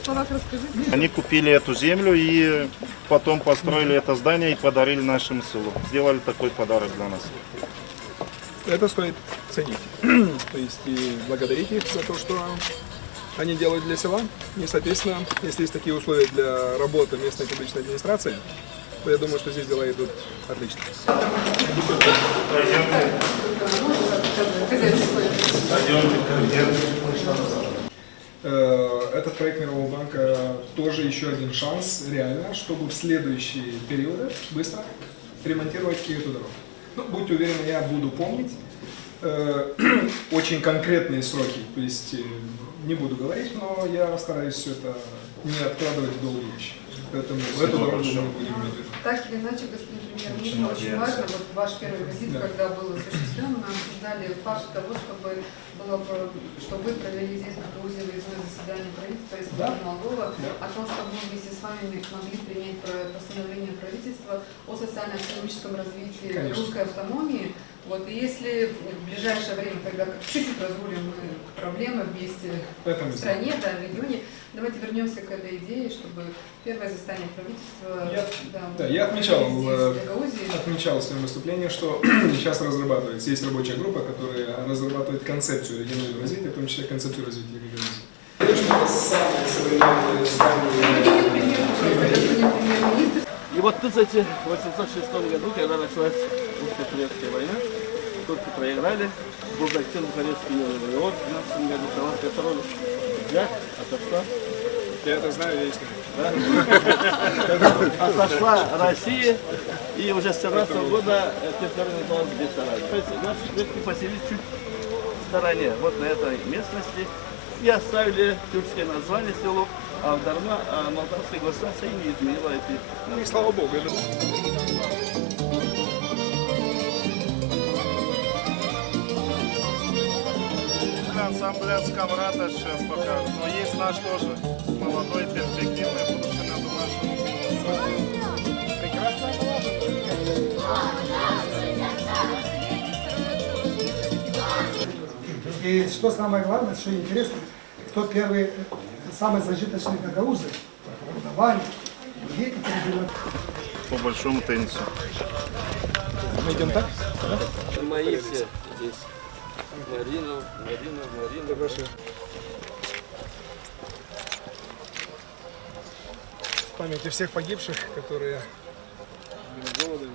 В словах расскажите. Они купили эту землю и потом построили это здание и подарили нашему селу. Сделали такой подарок для нас. Это стоит ценить. То есть и благодарить их за то, что они делают для села. И, соответственно, если есть такие условия для работы местной публичной администрации, то я думаю, что здесь дела идут отлично. Этот проект Мирового банка тоже еще один шанс, реально, чтобы в следующие периоды быстро ремонтировать эту дорогу. Ну, будьте уверены, я буду помнить очень конкретные сроки, то есть не буду говорить, но я стараюсь все это не откладывать в долгий ящик. Поэтому в эту дорогу мы будем иметь в виду. Так или иначе, господин премьер-министр, очень важно, вот ваш первый визит, когда был осуществлен, мы обсуждали факт того, чтобы вы провели здесь в Грузии выездное заседание правительства Республики Молдова, о том, чтобы мы вместе с вами могли принять постановление правительства о социально-экономическом развитии русской автономии. Вот, и если в ближайшее время, когда чуть-чуть разрулим мы проблемы вместе в стране, в регионе, давайте вернемся к этой идее, чтобы первое заседание правительства... Я отмечал в своем выступлении, что сейчас разрабатывается. Есть рабочая группа, которая разрабатывает концепцию регионального развития, в том числе концепцию развития регионального. Конечно, это самые современные здания. И вот в 1806 году, когда началась русско-турецкая война, турки проиграли, был заключен Бухарестский мирный договор в 12 году, Саланская сторона взять, отошла. Я это знаю, я историю. Отошла Россия, и уже с 17 года территория называлась Бессарабия. То есть наши предки поселились чуть в стороне, вот на этой местности, и оставили тюркское название селу, а молдавское государство не изменило эти. Ну и слава богу. Ансамбля Скамрата сейчас покажут. Но есть наш тоже молодой, перспективный, будущий, я думаю, что Прекрасно. И что самое главное, что интересно, кто первый, самый зажиточный гагаузы, Давай, другие, которые живут. по большому теннису. Мы идем так? Мои все здесь. Марина. Хорошо. В памяти всех погибших, которые были голодом.